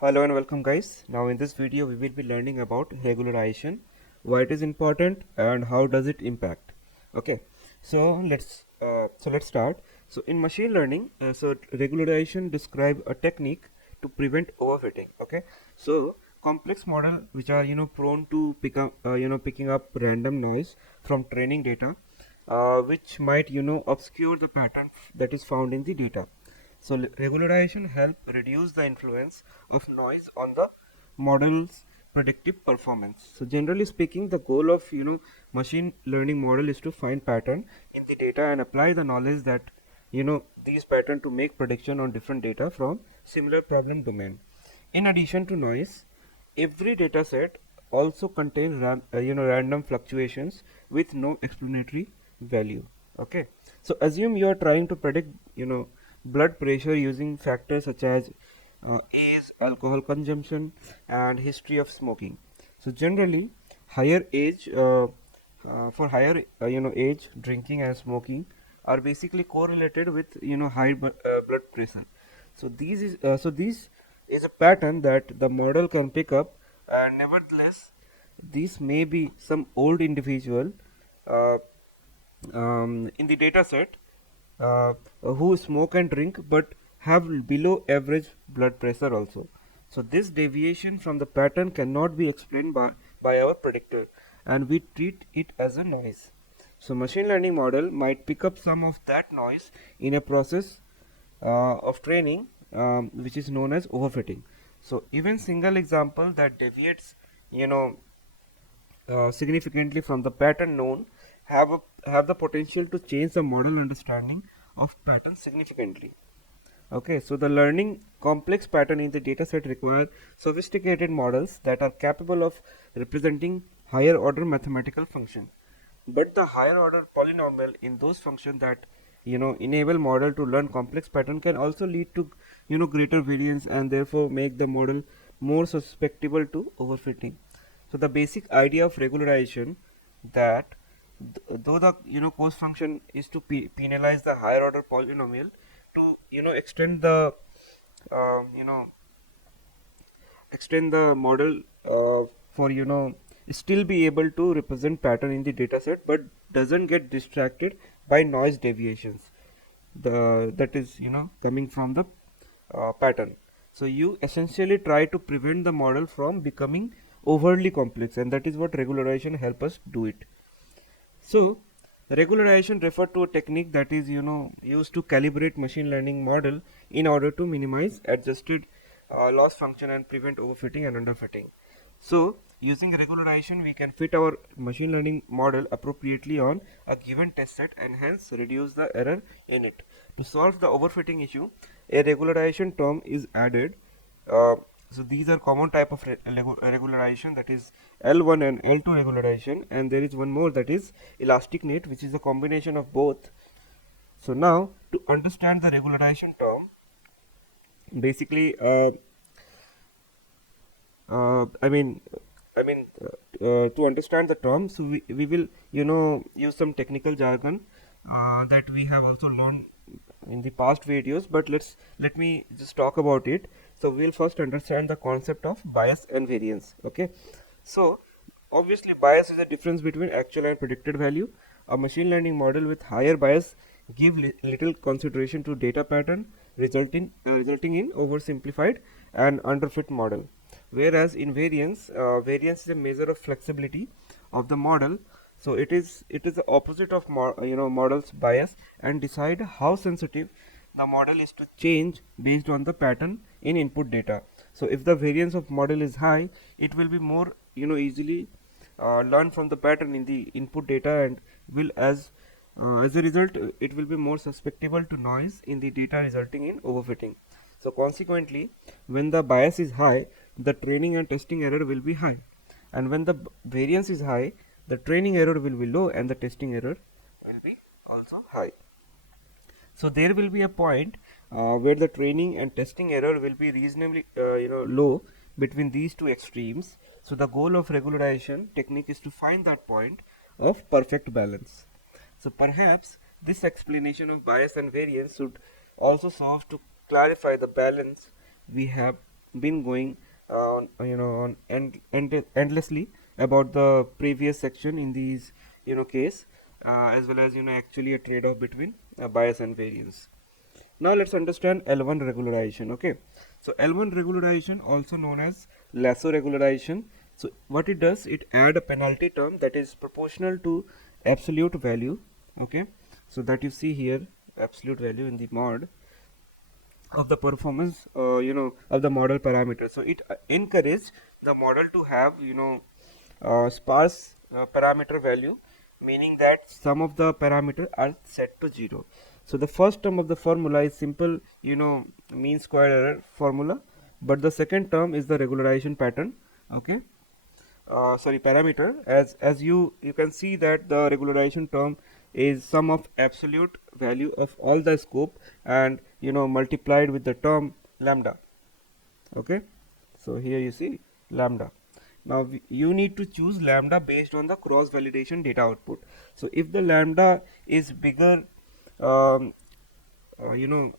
Hello and welcome guys. Now in this video we will be learning about regularization, why it is important and how does it impact. Okay, so let's start. So in machine learning, regularization describe a technique to prevent overfitting. Okay, so complex model which are prone to picking up random noise from training data, which might obscure the pattern that is found in the data. So regularization help reduce the influence of noise on the model's predictive performance. So generally speaking, the goal of machine learning model is to find pattern in the data and apply the knowledge that these pattern to make prediction on different data from similar problem domain. In addition to noise, every data set also contains random fluctuations with no explanatory value. Okay, so assume you are trying to predict blood pressure using factors such as age, alcohol consumption, and history of smoking. So generally, higher age for higher age, drinking and smoking are basically correlated with high blood pressure. So these is a pattern that the model can pick up, and nevertheless, these may be some old individual uh, in the data set who smoke and drink but have below average blood pressure also. So this deviation from the pattern cannot be explained by our predictor, and we treat it as a noise. So machine learning model might pick up some of that noise in a process of training, which is known as overfitting. So even single example that deviates you know significantly from the pattern known have the potential to change the model understanding of pattern significantly. Okay, so the learning complex pattern in the dataset require sophisticated models that are capable of representing higher order mathematical function. But the higher order polynomial in those functions that enable model to learn complex pattern can also lead to greater variance and therefore make the model more susceptible to overfitting. So the basic idea of regularization that though the cost function is to penalize the higher order polynomial to extend the uh, you know extend the model for still be able to represent pattern in the dataset but doesn't get distracted by noise deviations that is coming from the pattern. So you essentially try to prevent the model from becoming overly complex, and that is what regularization help us do it. So regularization refer to a technique that is used to calibrate machine learning model in order to minimize adjusted loss function and prevent overfitting and underfitting. So using regularization we can fit our machine learning model appropriately on a given test set and hence reduce the error in it. To solve the overfitting issue, a regularization term is added. So these are common type of regularization, that is L1 and L2 regularization, and there is one more, that is elastic net, which is a combination of both. So now to understand the regularization term, basically I mean to understand the term, so we will use some technical jargon that we have also learned in the past videos, but let me just talk about it. So we'll first understand the concept of bias and variance. Okay, so obviously bias is a difference between actual and predicted value. A machine learning model with higher bias give little consideration to data pattern, resulting in oversimplified and underfit model. Whereas in variance is a measure of flexibility of the model. So it is the opposite of model's bias and decide how sensitive the model is to change based on the pattern in input data. So if the variance of model is high, it will be more easily learn from the pattern in the input data, and will as a result it will be more susceptible to noise in the data, resulting in overfitting. So consequently, when the bias is high, the training and testing error will be high, and when the variance is high, the training error will be low and the testing error will be also high. So there will be a point where the training and testing error will be reasonably low between these two extremes. So the goal of regularization technique is to find that point of perfect balance. So perhaps this explanation of bias and variance should also serve to clarify the balance we have been going on endlessly about the previous section in these case, as well as actually a trade-off between bias and variance. Now let's understand L1 regularization. Okay, so L1 regularization, also known as lasso regularization. So what it does, it add a penalty term that is proportional to absolute value. Okay, so that you see here, absolute value in the mod of the performance of the model parameter. So it encourages the model to have sparse parameter value, meaning that some of the parameters are set to 0. So the first term of the formula is simple mean square error formula, but the second term is the regularization pattern. Okay, sorry, parameter. As you can see that the regularization term is sum of absolute value of all the scope and multiplied with the term lambda. Okay, so here you see lambda. Now you need to choose lambda based on the cross validation data output. So if the lambda is bigger, um,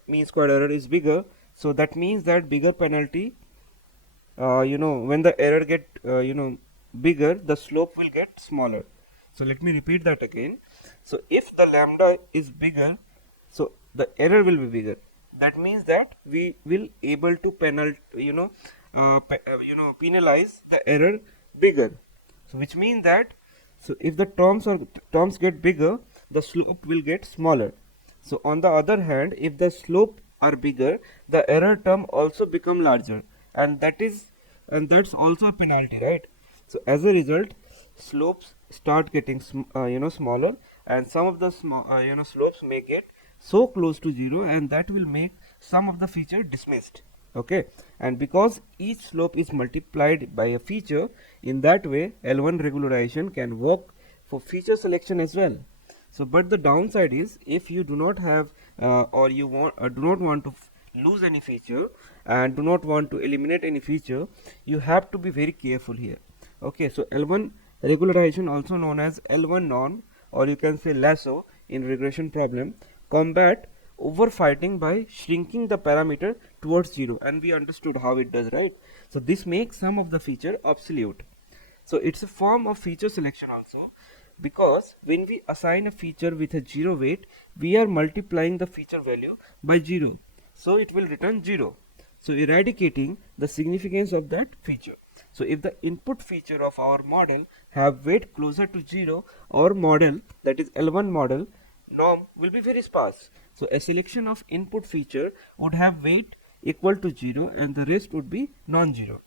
mean square error is bigger, so that means that bigger penalty, when the error get bigger, the slope will get smaller. So let me repeat that again. So if the lambda is bigger, so the error will be bigger. That means that we will able to penalize the error bigger. So which means that, so if the terms get bigger, the slope will get smaller. So on the other hand, if the slope are bigger, the error term also become larger, and that's also a penalty, right? So as a result, slopes start getting smaller, and some of the slopes may get so close to 0, and that will make some of the feature dismissed. Okay, and because each slope is multiplied by a feature, in that way L1 regularization can work for feature selection as well. So but the downside is, if you do not have or you do not want to lose any feature and do not want to eliminate any feature, you have to be very careful here. Okay, so L1 regularization, also known as L1 norm, or you can say lasso in regression problem, combat overfitting by shrinking the parameter towards 0, and we understood how it does, right? So this makes some of the feature obsolete. So it's a form of feature selection also, because when we assign a feature with a 0 weight, we are multiplying the feature value by 0, so it will return 0, so eradicating the significance of that feature. So if the input feature of our model have weight closer to 0, our model, that is L1 model norm, will be very sparse. So a selection of input feature would have weight equal to 0, and the rest would be non-zero.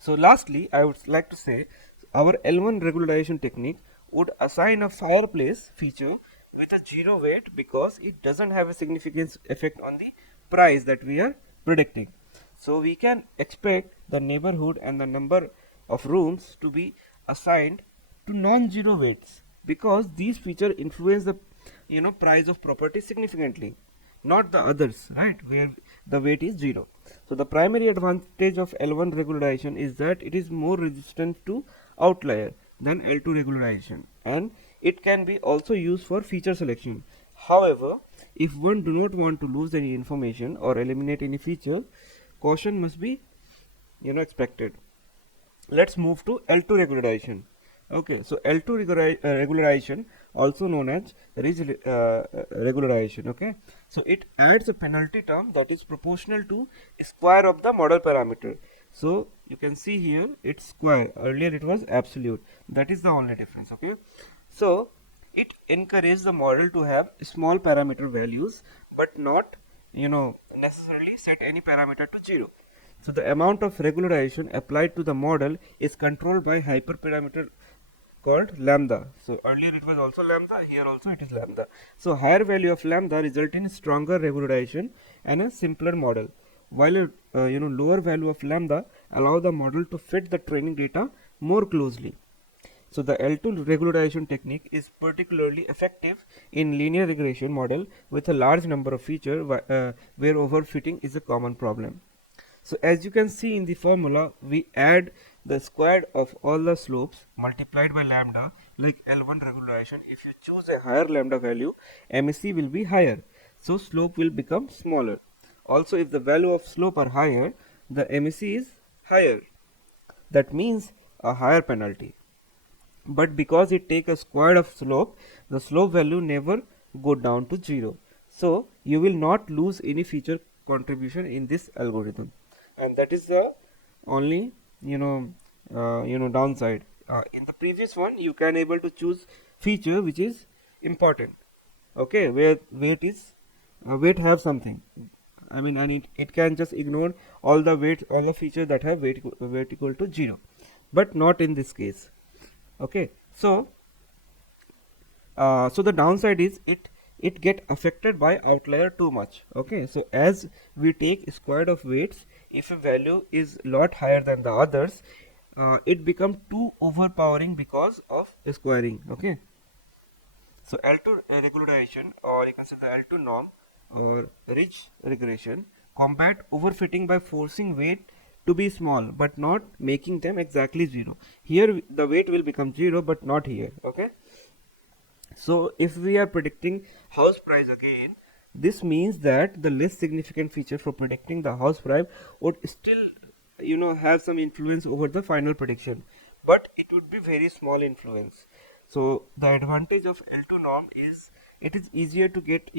So lastly, I would like to say our L1 regularization technique would assign a fireplace feature with a 0 weight, because it doesn't have a significant effect on the price that we are predicting. So we can expect the neighborhood and the number of rooms to be assigned to non-zero weights, because these features influence the price of property significantly, not the others, right, where the weight is 0. So the primary advantage of L1 regularization is that it is more resistant to outlier than L2 regularization, and it can be also used for feature selection. However, if one do not want to lose any information or eliminate any feature, caution must be expected. Let's move to L2 regularization. Okay, so L2 regularization, also known as Ridge regularization. Okay, so it adds a penalty term that is proportional to square of the model parameter. So you can see here it's square, earlier it was absolute, that is the only difference. Okay, so it encourages the model to have small parameter values, but not necessarily set any parameter to 0. So the amount of regularization applied to the model is controlled by hyperparameter called lambda. So earlier it was also lambda, here also it is lambda. So higher value of lambda result in stronger regularization and a simpler model, while a lower value of lambda allow the model to fit the training data more closely. So the L2 regularization technique is particularly effective in linear regression model with a large number of features where overfitting is a common problem. So as you can see in the formula, we add the square of all the slopes multiplied by lambda, like L1 regularization. If you choose a higher lambda value, MSE will be higher, so slope will become smaller. Also, if the value of slope are higher, the MEC is higher. That means a higher penalty. But because it takes a square of slope, the slope value never go down to 0. So you will not lose any feature contribution in this algorithm, and that is the only downside. In the previous one, you can able to choose feature which is important. Okay, where weight have something. I mean, and it can just ignore all the features that have weight equal to 0, but not in this case. Okay, so the downside is it get affected by outlier too much. Okay, so as we take squared of weights, if a value is lot higher than the others, it become too overpowering because of squaring. Okay, so L2 regularization, or you can say the L2 norm or ridge regression, combat overfitting by forcing weight to be small but not making them exactly 0. Here the weight will become 0 but not here. Okay, so if we are predicting house price again, this means that the less significant feature for predicting the house price would still have some influence over the final prediction, but it would be very small influence. So the advantage of L2 norm is it is easier to get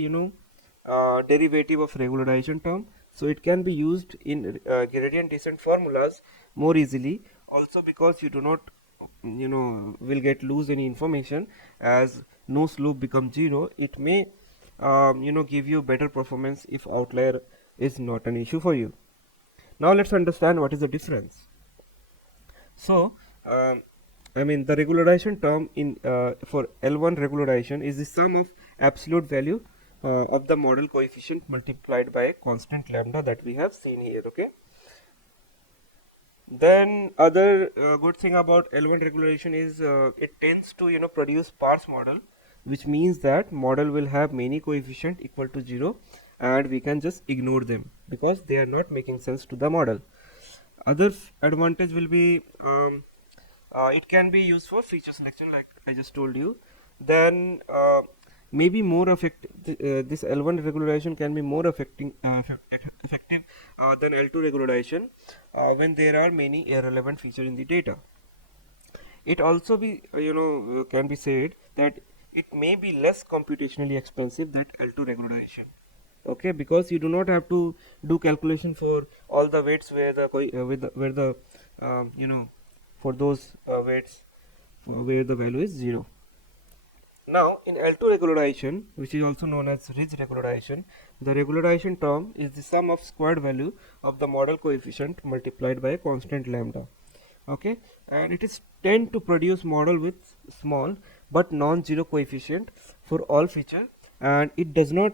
derivative of regularization term, so it can be used in gradient descent formulas more easily, also because you do not will get lose any information. As no slope becomes 0, it may give you better performance if outlier is not an issue for you. Now let's understand what is the difference. So I mean, the regularization term in for L1 regularization is the sum of absolute value of the model coefficient multiplied by a constant lambda that we have seen here. Okay, then other good thing about L1 regularization is it tends to produce sparse model, which means that model will have many coefficient equal to 0, and we can just ignore them because they are not making sense to the model. Other advantage will be it can be used for feature selection, like I just told you. Then maybe more this L1 regularization can be more effective than L2 regularization when there are many irrelevant features in the data. It also be can be said that it may be less computationally expensive than L2 regularization. Okay, because you do not have to do calculation for all the weights where the for those weights where the value is 0. Now in L2 regularization, which is also known as ridge regularization, the regularization term is the sum of squared value of the model coefficient multiplied by a constant lambda. Okay, and it is tend to produce model with small but non-zero coefficient for all feature, and it does not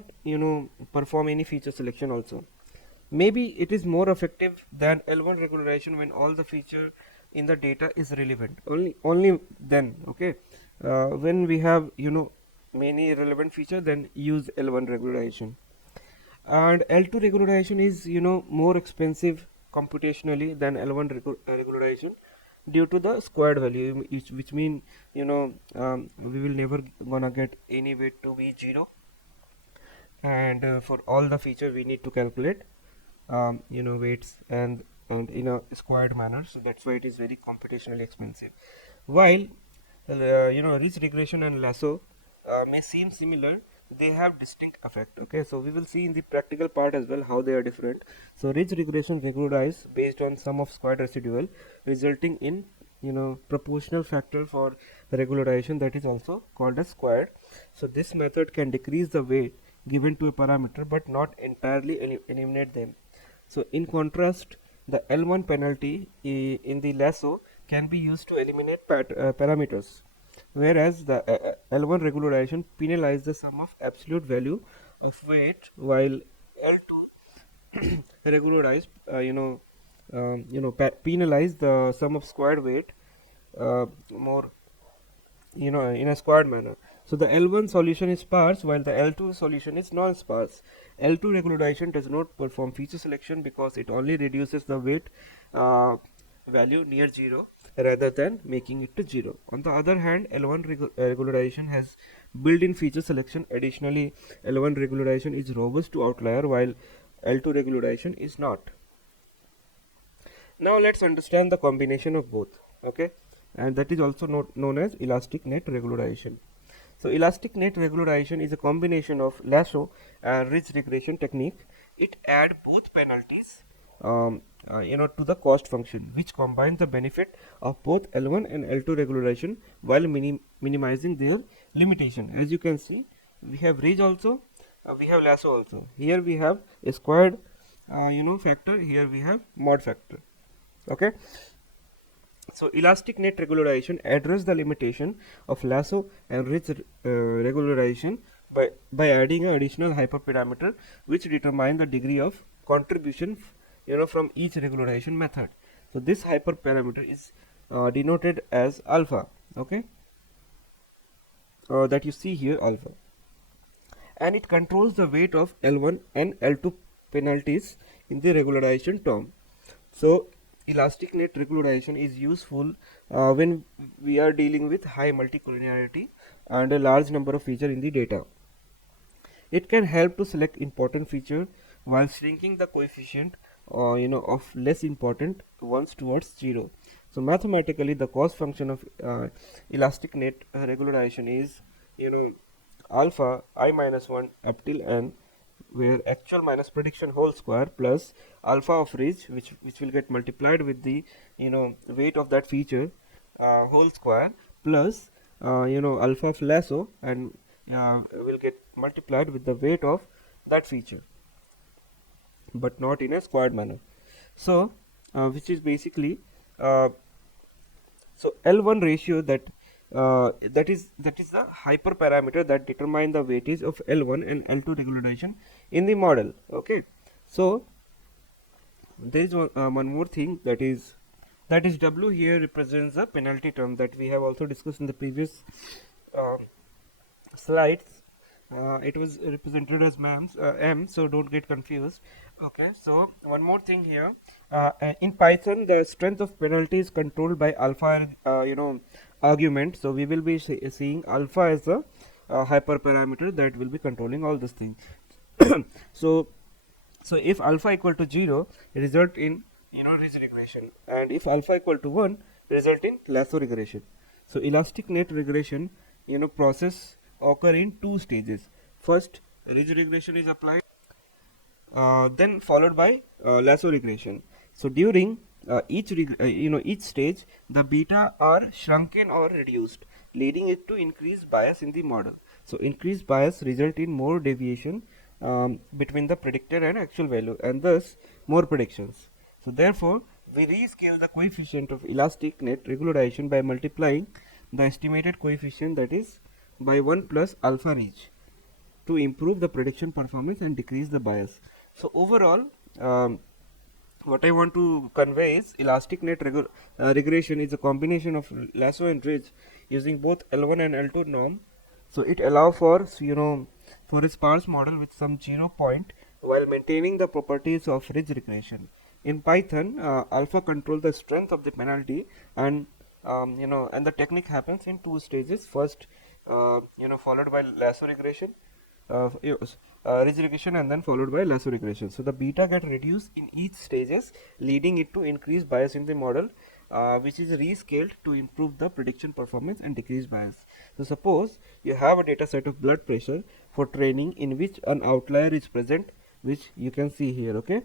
perform any feature selection also. Maybe it is more effective than L1 regularization when all the feature in the data is relevant. Only then. Okay, when we have many relevant feature, then use L1 regularization. And L2 regularization is more expensive computationally than L1 regularization due to the squared value, which mean we will never gonna get any weight to be 0, and for all the feature we need to calculate weights and in a squared manner, so that's why it is very computationally expensive. While ridge regression and lasso may seem similar, they have distinct effect. Okay, so we will see in the practical part as well how they are different. So ridge regression regularize based on sum of squared residual, resulting in proportional factor for regularization, that is also called as squared. So this method can decrease the weight given to a parameter but not entirely eliminate them. So in contrast, the L1 penalty in the lasso can be used to eliminate parameters, whereas the L1 regularization penalizes the sum of absolute value of weight, while L2 regularize penalize the sum of squared weight more in a squared manner. So the L1 solution is sparse while the L2 solution is non-sparse. L2 regularization does not perform feature selection because it only reduces the weight value near 0 rather than making it to 0. On the other hand, L1 regularization has built-in feature selection. Additionally, L1 regularization is robust to outlier while L2 regularization is not. Now let's understand the combination of both. Okay, and that is also known as elastic net regularization. So elastic net regularization is a combination of lasso and ridge regression technique. It adds both penalties to the cost function, which combines the benefit of both L1 and L2 regularization while minimizing their limitation. As you can see, we have ridge also, we have lasso also. Here we have a squared factor, here we have mod factor. Okay, so elastic net regularization address the limitation of lasso and ridge regularization by adding an additional hyperparameter which determine the degree of contribution from each regularization method. So this hyperparameter is denoted as alpha. Okay, that you see here, alpha, and it controls the weight of L1 and L2 penalties in the regularization term. So elastic net regularization is useful when we are dealing with high multicollinearity and a large number of features in the data. It can help to select important feature while shrinking the coefficient of less important ones towards 0. So mathematically the cost function of elastic net regularization is alpha I minus 1 up till n, where actual minus prediction whole square plus alpha of ridge, which will get multiplied with the weight of that feature whole square, plus alpha of lasso, and will get multiplied with the weight of that feature, but not in a squared manner. So which is basically so L1 ratio, that is the hyperparameter that determine the weightage of L1 and L2 regularization in the model. Okay, so there is one more thing, that is W here represents the penalty term that we have also discussed in the previous um, slides. It was represented as m, so don't get confused. Okay, so one more thing here, in Python the strength of penalty is controlled by alpha argument. So we will be seeing alpha as a hyperparameter that will be controlling all this thing. so so if alpha equal to 0, result in ridge regression, and if alpha equal to 1, result in lasso regression. So elastic net regression process occur in two stages. First, ridge regression is applied, then followed by lasso regression. So during each stage, the beta are shrunken or reduced, leading it to increased bias in the model. So increased bias result in more deviation between the predicted and actual value, and thus more predictions. So therefore, we rescale the coefficient of elastic net regularization by multiplying the estimated coefficient, that is by 1 plus alpha ridge, to improve the prediction performance and decrease the bias. So overall, what I want to convey is elastic net regression is a combination of lasso and ridge using both L1 and L2 norm. So it allows for for a sparse model with some 0 point while maintaining the properties of ridge regression. In Python, alpha control the strength of the penalty, and and the technique happens in two stages. First, followed by lasso regression, ridge regression, and then followed by lasso regression. So the beta get reduced in each stages, leading it to increase bias in the model, which is rescaled to improve the prediction performance and decrease bias. So suppose you have a data set of blood pressure for training in which an outlier is present, which you can see here. Okay,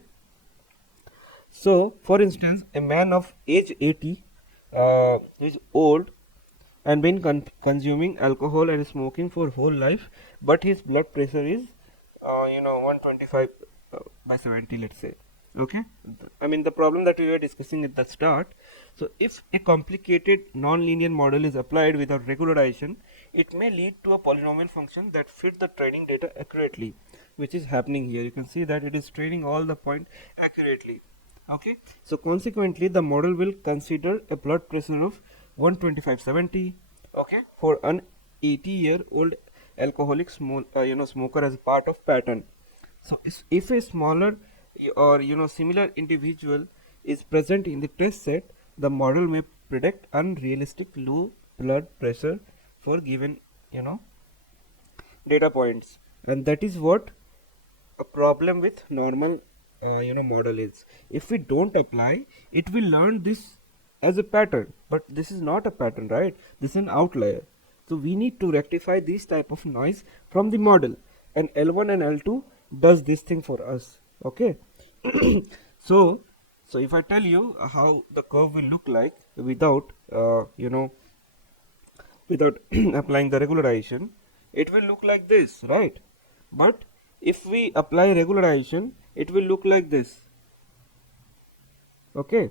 so for instance, a man of age 80 is old and been consuming alcohol and smoking for whole life, but his blood pressure is 125 by 70, let's say. Okay, I mean the problem that we were discussing at the start. So if a complicated non-linear model is applied without regularization, it may lead to a polynomial function that fit the training data accurately, which is happening here. You can see that it is training all the point accurately. Okay, so consequently the model will consider a blood pressure of 125/70, okay, for an 80-year-old alcoholic smoker as part of pattern. So if a smaller or similar individual is present in the test set, the model may predict unrealistic low blood pressure for given data points, and that is what a problem with normal model is. If we don't apply, it will learn this as a pattern, but this is not a pattern, right? This is an outlier. So we need to rectify this type of noise from the model, and L1 and L2 does this thing for us. Okay. so so if I tell you how the curve will look like without without applying the regularization, it will look like this, right? But if we apply regularization, it will look like this. Okay.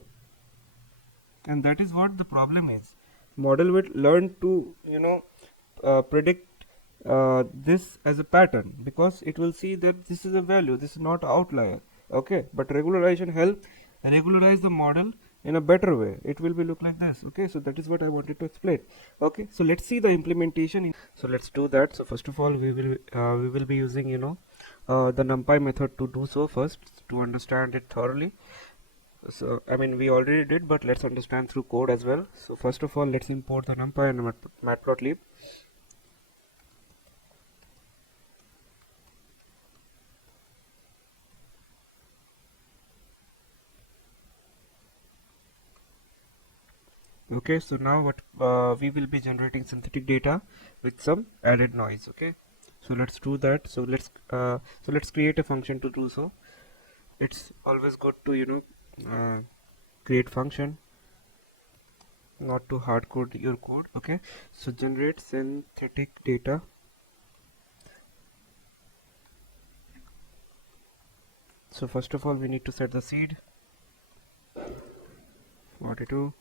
And that is what the problem is. Model will learn to predict this as a pattern, because it will see that this is a value, this is not outlier. Okay, but regularization help regularize the model in a better way. It will be look like this. Okay, so that is what I wanted to explain. Okay, so let's see the implementation. So let's do that. So first of all, we will be using the numpy method to do so first, to understand it thoroughly. So I mean, we already did, but let's understand through code as well. So first of all, let's import the numpy and matplotlib. Okay, so now what we will be generating synthetic data with some added noise. Okay, so let's do that. So let's create a function to do so. It's always good to create function, not to hard code your code. Okay, so generate synthetic data. So first of all, we need to set the seed 42.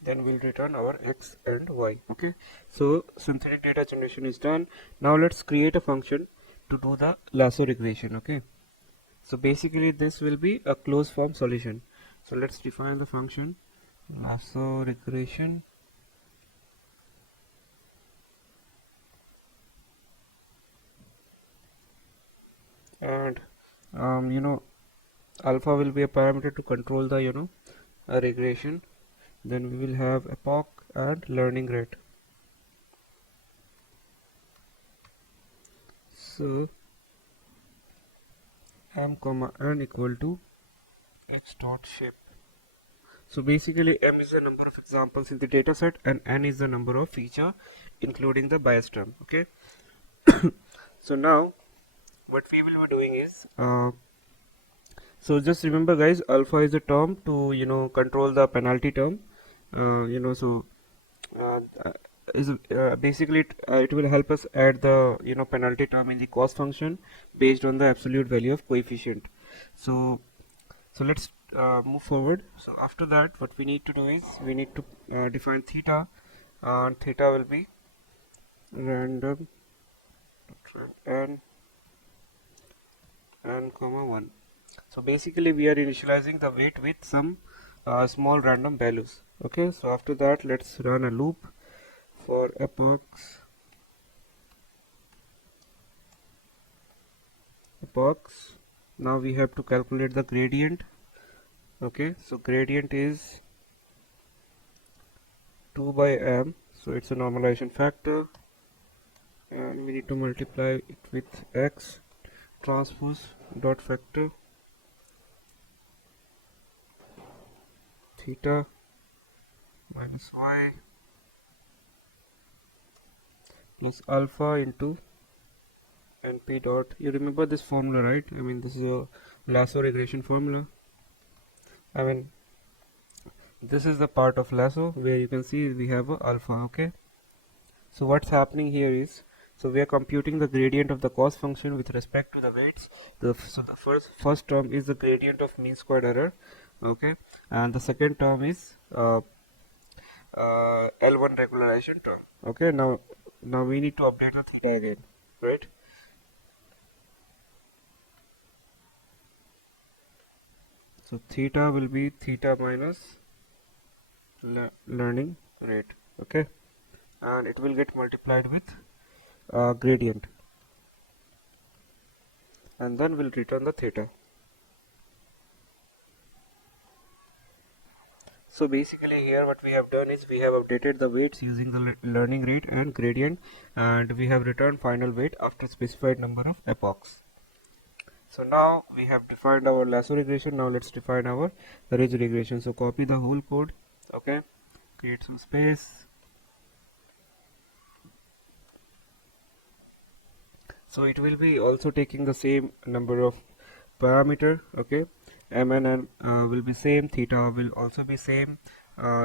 Then we'll return our x and y. Okay, so synthetic data generation is done. Now let's create a function to do the lasso regression. Okay, so basically this will be a closed form solution. So let's define the function lasso regression. And alpha will be a parameter to control the a regression. Then we will have epoch and learning rate. So m comma n equal to x dot shape. So basically m is the number of examples in the data set and n is the number of feature including the bias term. Okay. So now what we will be doing is so just remember guys, alpha is a term to control the penalty term. So uh, is basically it will help us add the penalty term in the cost function based on the absolute value of coefficient. So let's move forward. So after that, what we need to do is we need to define theta, and theta will be random n comma 1. So basically we are initializing the weight with some small random values. Okay, so after that let's run a loop for epochs. Now we have to calculate the gradient. Okay, so gradient is 2 by m, so it's a normalization factor, and we need to multiply it with x transpose dot factor theta minus y plus alpha into np dot. You remember this formula, right? I mean, this is a lasso regression formula. I mean, this is the part of lasso where you can see we have a alpha. Okay, so what's happening here is, so we are computing the gradient of the cost function with respect to the weights. So the first term is the gradient of mean squared error. Okay, and the second term is L1 regularization term. Okay, now we need to update the theta again, right? So theta will be theta minus learning rate. okay, and it will get multiplied with gradient, and then we'll return the theta. So basically here what we have done is we have updated the weights using the learning rate and gradient, and we have returned final weight after specified number of epochs. So now we have defined our lasso regression. Now let's define our ridge regression. So copy the whole code, okay, create some space. So it will be also taking the same number of parameter, okay, m and n will be same, theta will also be same,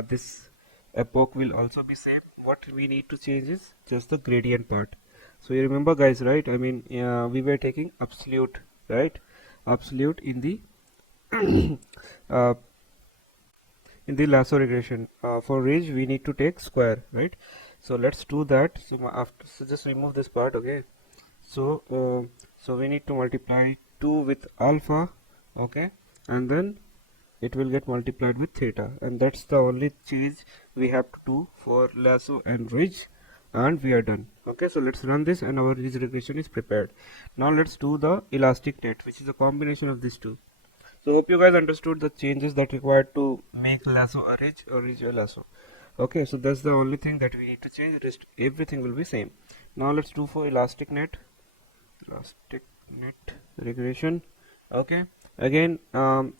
this epoch will also be same. What we need to change is just the gradient part. So you remember guys, right? I mean we were taking absolute, right, absolute uh, in the lasso regression. For ridge we need to take square, right? So let's do that. So after, so just remove this part, okay. So we need to multiply 2 with alpha, okay, and then it will get multiplied with theta, and that's the only change we have to do for lasso and ridge, and we are done. Okay, so let's run this and our ridge regression is prepared. Now let's do the elastic net, which is a combination of these two. So hope you guys understood the changes that required to make lasso a ridge or ridge a lasso. Okay, so that's the only thing that we need to change. Rest everything will be same. Now let's do for elastic net regression. Okay, again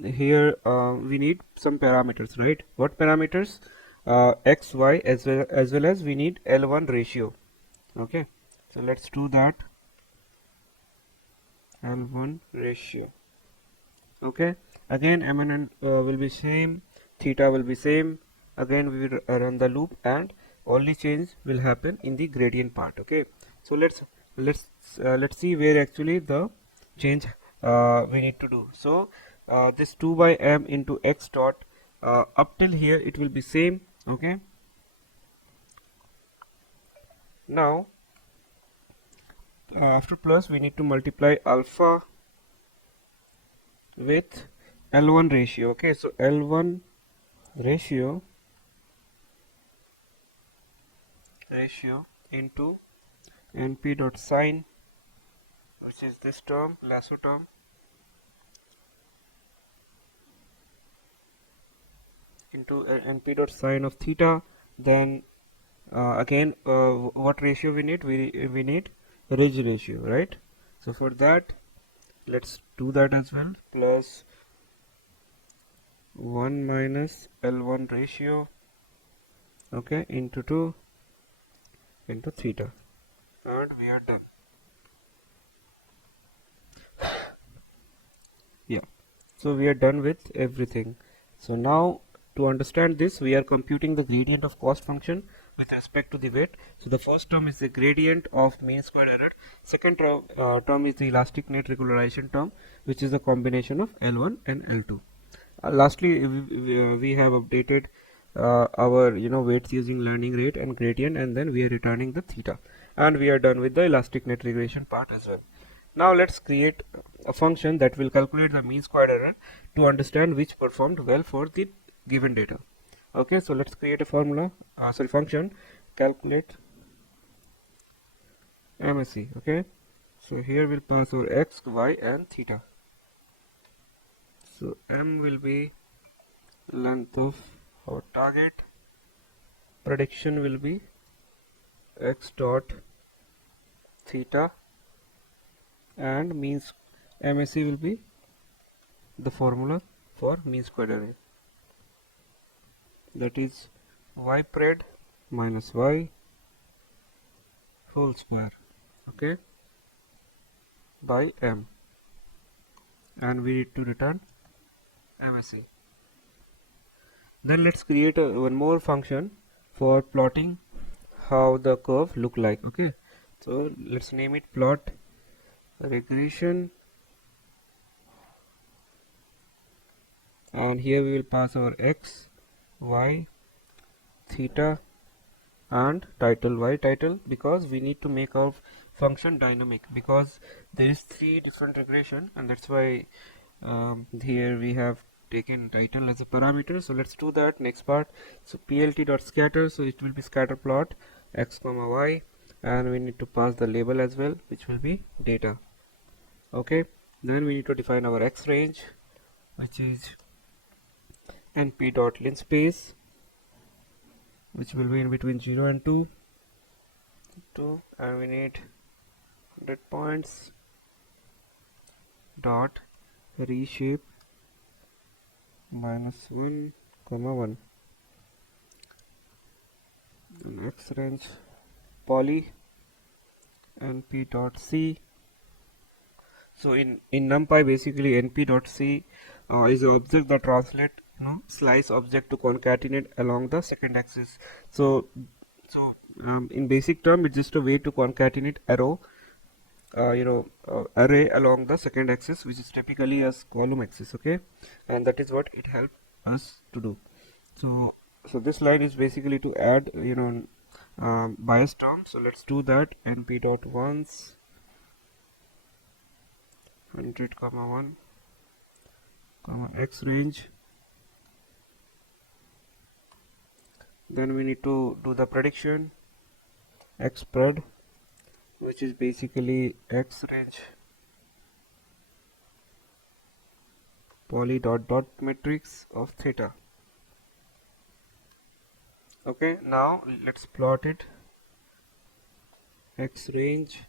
here we need some parameters, right? What parameters? X, y, as well as we need L1 ratio. Okay, so let's do that. L1 ratio. Okay, again m and n will be same, theta will be same. Again we will run the loop, and only change will happen in the gradient part. Okay, so let's see where actually the change we need to do. So this 2 by m into x dot, up till here it will be same. Okay, now after plus we need to multiply alpha with L1 ratio. Okay, so L1 ratio into np dot sine, which is this term, lasso term, into np dot sine of theta. Then again what ratio we need? We need ridge ratio, right? So for that let's do that as well. Plus 1 minus L1 ratio, okay, into 2 into theta, and we are done. Yeah, so we are done with everything. So now to understand this, we are computing the gradient of cost function with respect to the weight. So the first term is the gradient of mean squared error. Second term is the elastic net regularization term, which is a combination of L1 and L2. Lastly, we have updated our weights using learning rate and gradient, and then we are returning the theta, and we are done with the elastic net regression part as well. Now let's create a function that will calculate the mean squared error to understand which performed well for the given data. Okay, so let's create a function, calculate MSE. Okay, so here we'll pass our x, y, and theta. So m will be length of our target, prediction will be x dot theta, and means MSE will be the formula for mean squared error, that is y pred minus y whole square, okay, by m, and we need to return MSE. Then let's create one more function for plotting how the curve look like. Okay, so let's name it plot regression, and here we will pass our x, y, theta, and title. Why title? Because we need to make our function dynamic, because there is 3 different regression, and that's why here we have taken title as a parameter, so let's do that. Next part, so plt.scatter, so it will be scatter plot x comma y, and we need to pass the label as well, which will be data. Okay, then we need to define our x range, which is np.linspace, which will be in between 0 and 2, and we need 100 points dot reshape -1, 1, and x range poly np.c. So in numpy, basically np.c is an object that translate slice object to concatenate along the second axis. So in basic term, it's just a way to concatenate array along the second axis, which is typically as column axis. Okay, and that is what it helps us to do. So this line is basically to add bias term. So let's do that. np.once 100 comma 1 comma x range. Then we need to do the prediction x pred, which is basically x range poly dot matrix of theta. Okay, now let's plot it. X range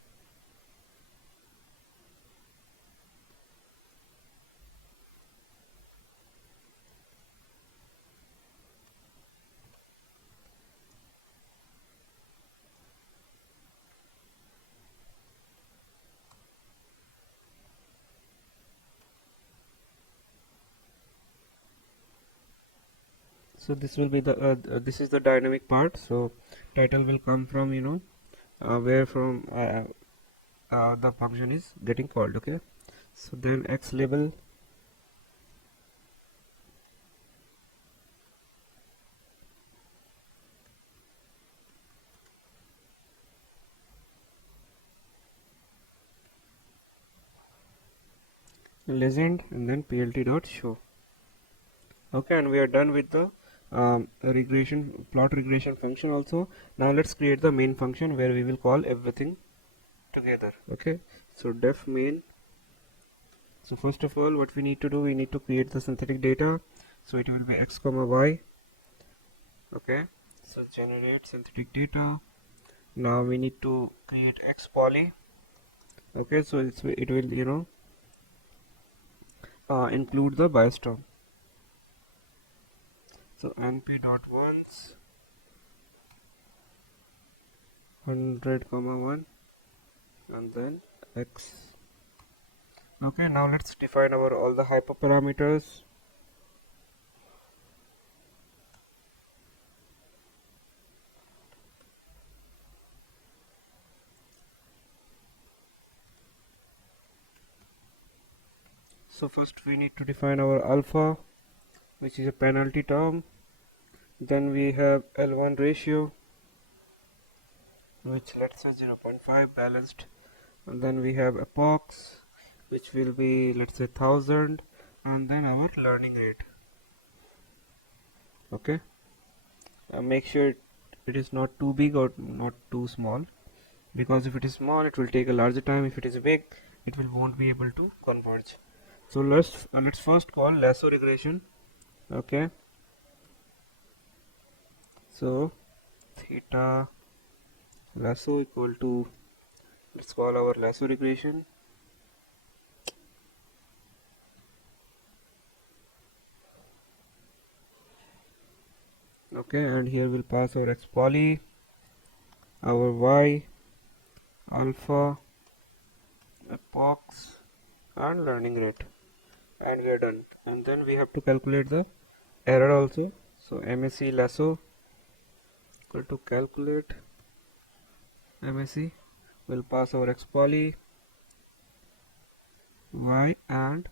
so this will be the this is the dynamic part. So title will come from where from the function is getting called. Okay, so then x label legend, and then plt.show. Okay, and we are done with the plot regression function also. Now let's create the main function where we will call everything together. Okay, so def main. So first of all, what we need to do, we need to create the synthetic data. So it will be x comma y. Okay, so generate synthetic data. Now we need to create x poly. Okay, so it will include the bias term. So np.once 100 comma 1 and then x. Okay, now let's define our all the hyperparameters. So first we need to define our alpha, which is a penalty term. Then we have L1 ratio, which let's say 0.5 balanced, and then we have epochs, which will be let's say 1000, and then our learning rate. Okay, make sure it is not too big or not too small, because if it is small it will take a larger time. If it is big, it won't be able to converge. So let's first call lasso regression. Okay, so theta lasso equal to, let's call our lasso regression. Okay, and here we'll pass our x poly, our y, alpha, epochs, and learning rate, and we are done. And then we have to calculate the error also. So MSE lasso equal to calculate MSE. We'll pass our x poly, y, and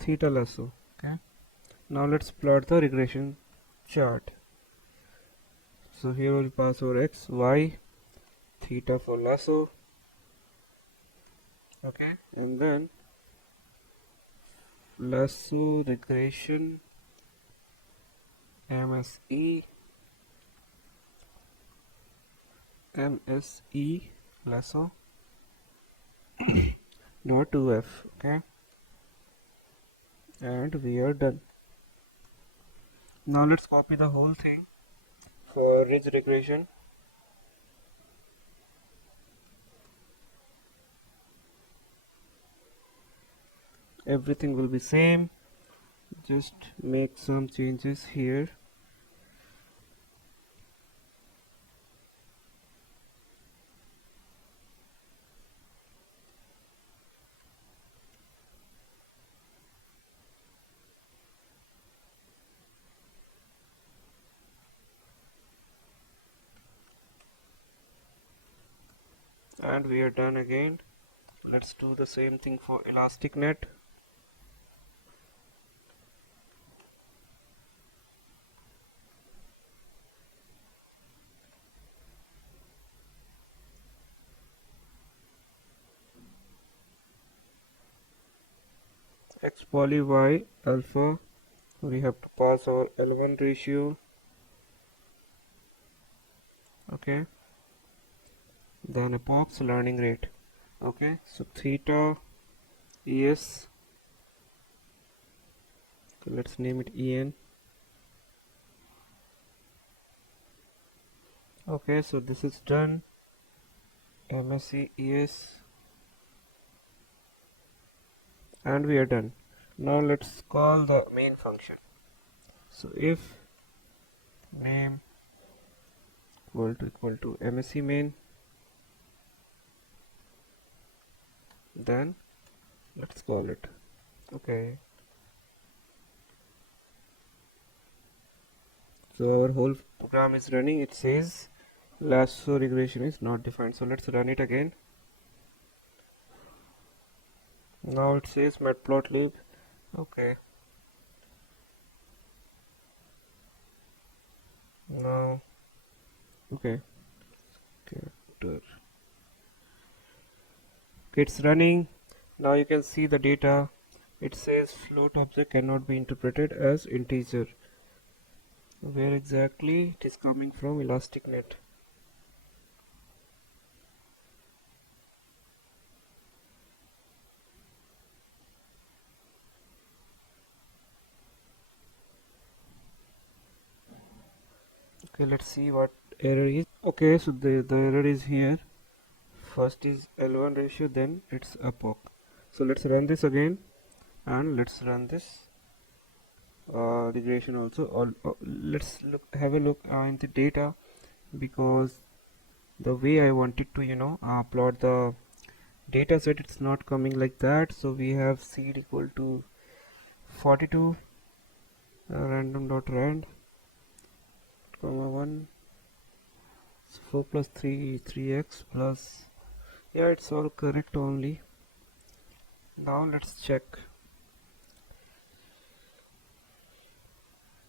theta lasso. Okay, now let's plot the regression chart. So here we'll pass our x, y, theta for lasso. Okay, and then lasso regression MSE lasso dot 2f. Okay, and we are done. Now let's copy the whole thing for ridge regression. Everything will be same, just make some changes here. And we are done again. Let's do the same thing for elastic net. X poly y alpha, we have to pass our L1 ratio. Okay, then epochs learning rate. Okay, so theta es, okay, let's name it en. Okay, so this is done. MSc es, and we are done. Now let's call the main function. So if name equal to MSc main, then let's call it. Okay, so our whole program is running. It says lasso regression is not defined, so let's run it again. Now it says matplotlib. Okay, now okay, character. Okay, it's running. Now you can see the data. It says float object cannot be interpreted as integer. Where exactly it is coming from? Elastic net. Okay, let's see what error is. Okay, so the error is here. First is L1 ratio, then it's epoch. So let's run this again, and let's run this regression also. Let's have a look in the data, because the way I wanted to plot the data set, it's not coming like that. So we have seed equal to 42 random dot rand comma 1, so 4 plus 3 3x plus, yeah, it's all correct only. Now let's check.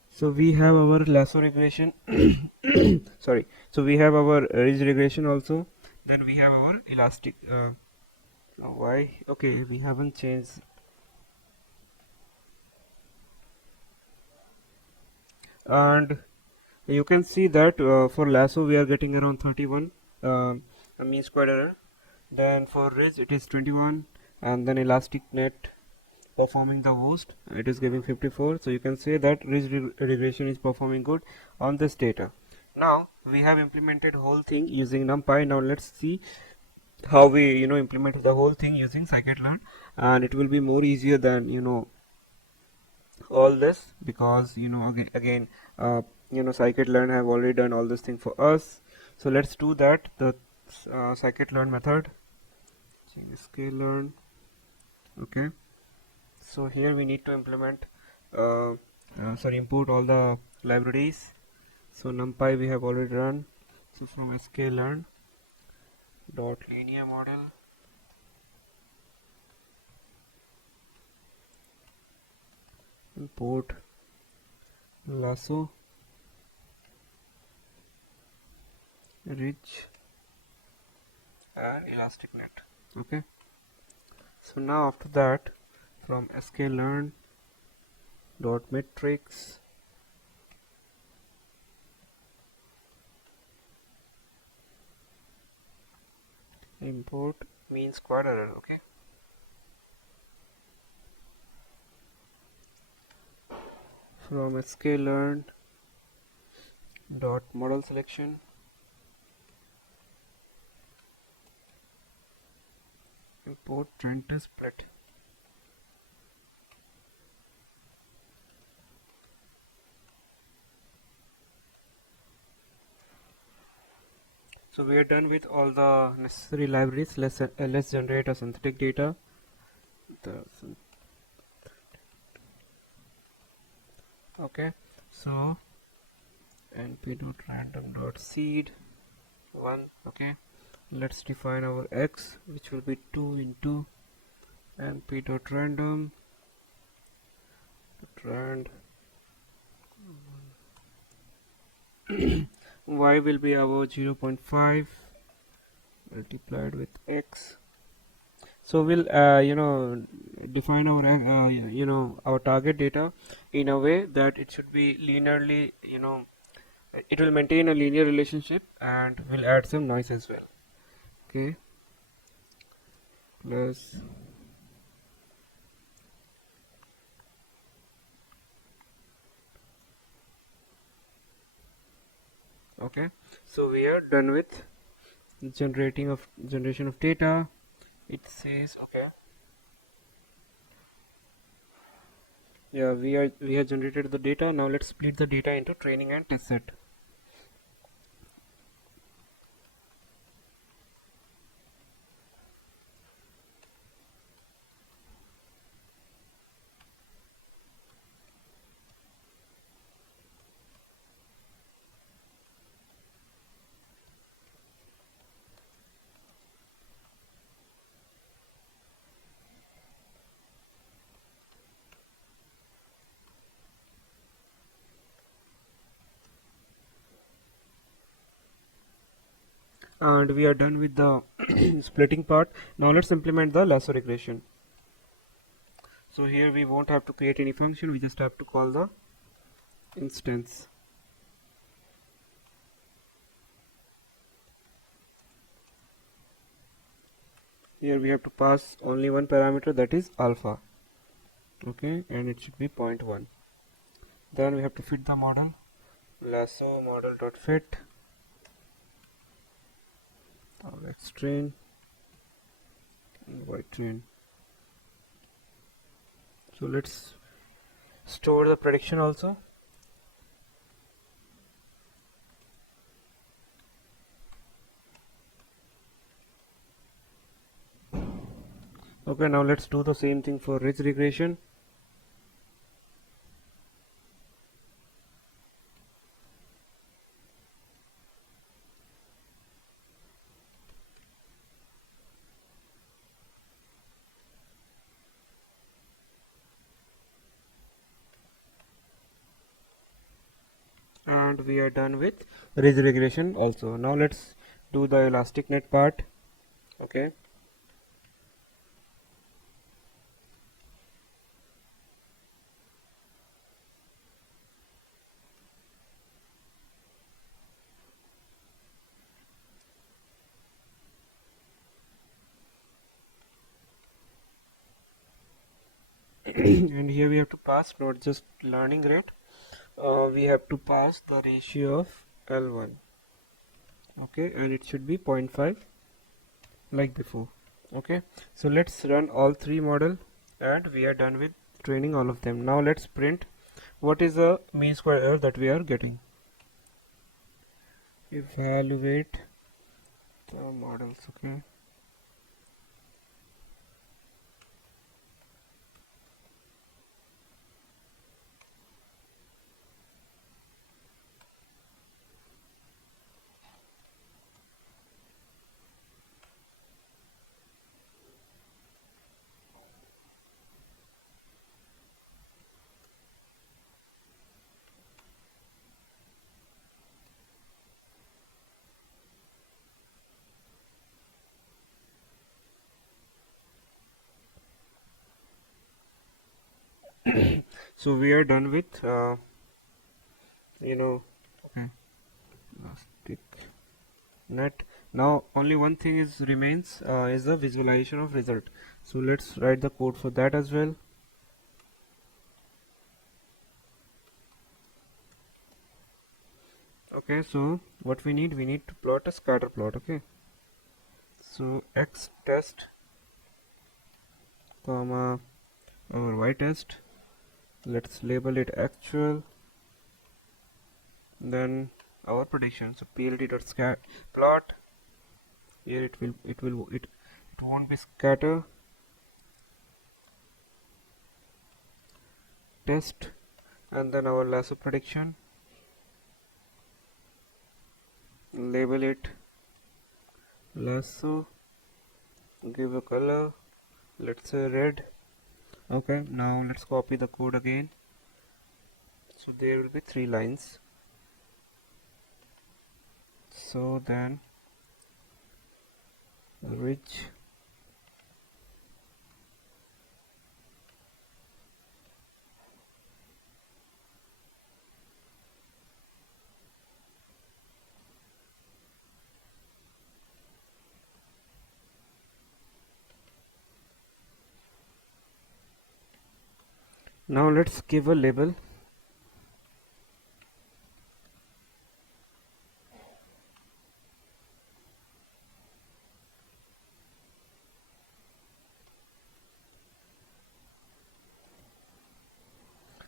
So we have our lasso regression sorry, so we have our ridge regression also, then we have our elastic why, okay, we haven't changed. And you can see that for lasso we are getting around 31 mean squared error, then for ridge it is 21, and then elastic net performing the worst, it is giving 54. So you can say that ridge regression is performing good on this data. Now we have implemented whole thing using numpy. Now let's see how we implement the whole thing using scikit-learn, and it will be more easier than all this, because again scikit-learn have already done all this thing for us. So let's do that. The scikit-learn method, scale learn. Okay, so here we need to implement import all the libraries. So numpy we have already run. So from sklearn dot linear model, import lasso ridge and elastic net. Okay, so now after that, from sklearn dot metrics import mean square error. Okay, from sklearn dot model selection import trend test split. So we are done with all the necessary libraries. Let's generate a synthetic data. Okay, so np.random.seed 1. Okay, let's define our x, which will be 2 into np.random rand. Y will be our 0.5 multiplied with x. So we'll define our our target data in a way that it should be linearly, it will maintain a linear relationship, and we'll add some noise as well. Okay, plus okay, so we are done with generation of data. It says okay, yeah, we have generated the data. Now let's split the data into training and test set. And we are done with the splitting part. Now let's implement the lasso regression. So here we won't have to create any function, we just have to call the instance. Here we have to pass only one parameter, that is alpha. Okay, and it should be 0.1. Then we have to fit the model, lasso model dot fit x train and y train. So let's store the prediction also. Okay, now let's do the same thing for ridge regression. And we are done with ridge regression also. Now let's do the elastic net part. Okay, and here we have to pass not just learning rate, we have to pass the ratio of L1. Okay, and it should be 0.5 like before. Okay, so let's run all three model, and we are done with training all of them. Now let's print what is the mean square error that we are getting. Evaluate the models. Okay, So we are done with you know okay, elastic net. Now only one thing is remains is the visualization of result. So let's write the code for that as well. Okay, so what we need to plot a scatter plot. Okay, so x test comma our y test, let's label it actual, then our prediction. So plt dot scat plot, here it won't be scatter test, and then our lasso prediction, label it lasso, give a color, let's say red. Okay, now let's copy the code again. So there will be 3 lines. So then Ridge now let's give a label.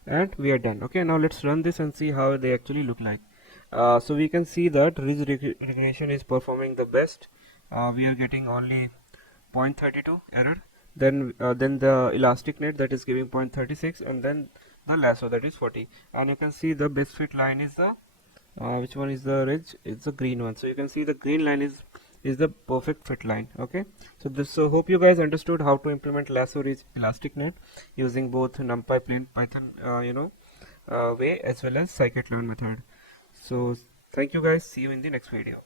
And we are done. Okay, now let's run this and see how they actually look like. So we can see that Ridge regression is performing the best. We are getting only 0.32 error, then the elastic net that is giving 0.36, and then the lasso that is 40. And you can see the best fit line is the which one is the ridge? It's the green one. So you can see the green line is the perfect fit line. Okay, so this, so hope you guys understood how to implement lasso ridge elastic net using both numpy plain Python way as well as scikit-learn method. So thank you guys, see you in the next video.